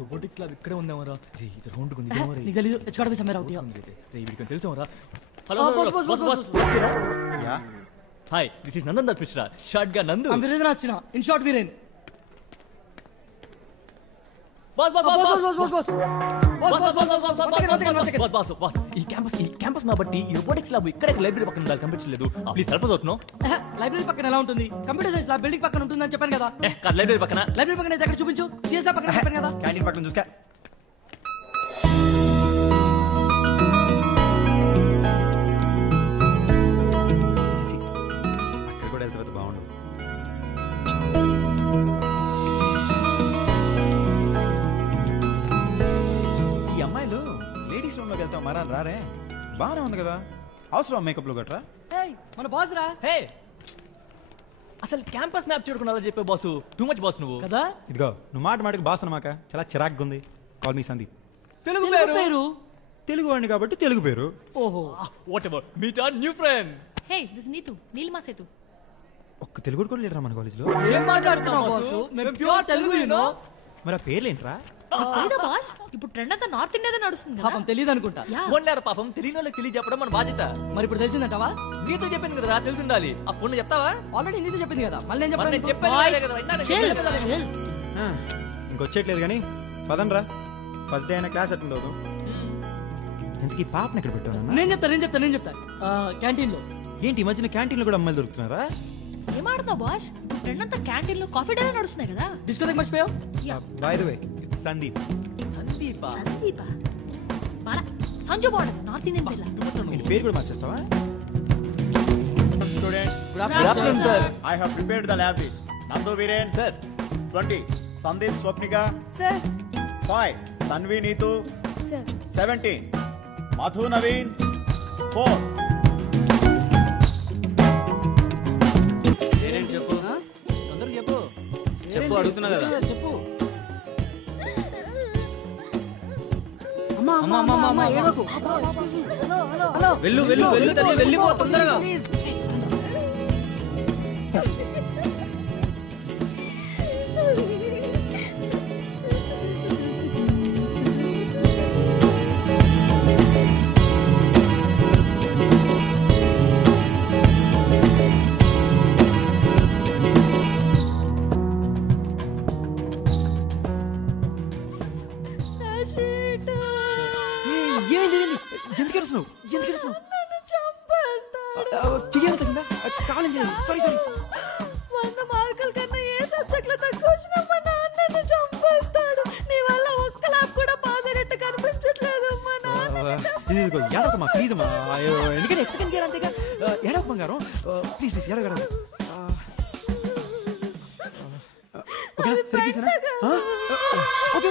Robotics lab ఇక్కడే ఉందామరా. రే ఇది round ఉంది. నీకు తెలీదు ఎచ్చుకోడ బి సమ్మర్ అవుట్. రే వీడికి తెలుసామరా. Hello boss. Yeah hi, this is Nandan Dutt Mishra. Short గా నందు. ఐమ్ వీరేంద్ర వచ్చిన. In short Viren. బాస్. ఈ క్యాంపస్ మా బట్టి ఈ రోబోటిక్స్ ల్యాబ్ ఇక్కడ లైబ్రరీ పక్కన ఉండాలి, కనిపించలేదు. ప్లీజ్ హెల్ప్ us అవుట్ నో. లైబ్రరీ పక్కన ఎలా ఉంటుంది? కంప్యూటర్ సైన్స్ ల్యాబ్ బిల్డింగ్ పక్కన ఉంటుందని చెప్పాను కదా. లైబ్రరీ పక్కన అయితే ఎక్కడ చూపించు. సిఎస్ ల్యాబ్ పక్కన చెప్పాను కదా. క్యాంటీన్ పక్కన చూస్తా. అక్కడ కూడా వెళ్తే బాగుండు. ఈ అమ్మాయిలు లేడీస్ రూమ్ లోకి వెళ్తాం మరా రారే. బాగానే ఉంది కదా, అవసరం మేకప్ లో గట్రా. మన బాస్ రా. హే అసలు క్యాంపస్ మ్యాప్ చూడకుండా చెప్పే బాసు టూ మచ్ బాస్ నువ్వు కదా. ఇదిగో నువ్వు మాటకి బాస్ అన్నమాక చాలా చిరాగ్గా ఉంది. Call me Sandeep. తెలుగు పేరు తెలుగు వాడిని కాబట్టి తెలుగు పేరు. ఓహో whatever meet our new friend. Hey this Neetu Neelima Sethu. ఒక్క తెలుగు కూడా లేడరా మన కాలేజ్ లో. ఏం మాట్లాడుతున్నావు బాసు? మేము ప్యూర్ తెలుగు యూనో. మరి ఆ పేర్లేంట్రా? లేదా బాస్ ఇప్పుడు ట్రెండ్ అంతా నార్త్ ఇండియాదే నడుస్తుంది కదా. పాపం తెలియదు అనుకుంటా. మొన్నారా పాపం తెలియని వాళ్ళకి తెలియజెప్పడం మన బాధ్యత. మరి ఇప్పుడు తెలిసిందంటావా? నీతో చెప్పింది కదా తెలిసి ఉండాలి. ఆ పొన్ను చెప్తావా? ఆల్రెడీ నీతో చెప్పింది కదా, మళ్ళీ నేను చెప్పాను. ఇంకొచ్చేట్లేదు కానీ పదండ్రా. ఫస్ట్ డే అయినా క్లాస్ అటెండ్ అవుతాం. ఇంతకీ పాపను ఎక్కడ పెట్టాను? నేను చెప్తా క్యాంటీన్ లో. ఏంటి ఈ మధ్యన క్యాంటీన్ లో కూడా అమ్మాయిలు దొరుకుతున్నారా? ఏం ఆడుతున్నావు బాస్? ట్రెండ్ అంతా క్యాంటీన్ లో కాఫీ డే నడుస్తున్నాయి కదా. డిస్కోథెక్ మర్చిపోయావు? By the way it's Sandeep. సందీపా బాలా సంజు బాగుండదు నార్త్ ఇండియన్ పేర్ల. నీ పేరు కూడా మార్చేస్తావా? Students, good afternoon sir. I have prepared the lab list. Nandu Viren sir. 20. Sandeep Swapnika sir. 5. Tanvi Neetu sir. 17. Madhu Naveen 4. పేరేంటి చెప్పు. తొందరగా చెప్పు. చెప్పు అడుగుతున్నా కదా. చెప్పు. అమ్మా ఏడకు. వెళ్ళు తల్లి వెళ్ళిపో తొందరగా. ఎందుకంటే ఎక్స్టెండ్ చేయాలి అంతేగా. ఎడవ బంగారం ప్లీజ్ ఎడగడ. ఓకే సరిగేసానా? ఓకే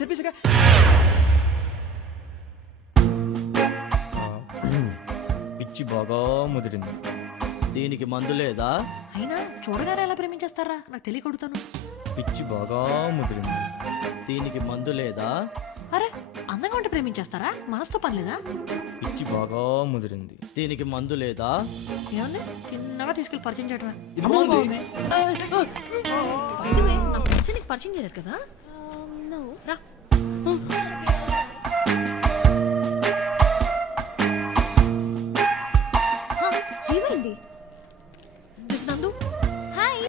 చెరిపేసాగా. పిచ్చి బాగా ముదిరింది. దీనికి మందు లేదా? అయినా చూడగానే ఎలా ప్రేమించేస్తారా? నాకు తెలియకొడుతాను. పిచ్చి బాగా ముదిరింది. దీనికి మందు లేదా? అరే అందంగా ఉంటే ప్రేమించేస్తారా? మనసుతో పని లేదా? పిచ్చి బాగా ముదిరింది. దీనికి మందు లేదా? ఏమన్నా తిన్నగా తీసుకెళ్ళి పరిచయం చేయడమే. నా ఫ్రెండ్స్ నీకు పరిచయం చేయలేదు కదా. రా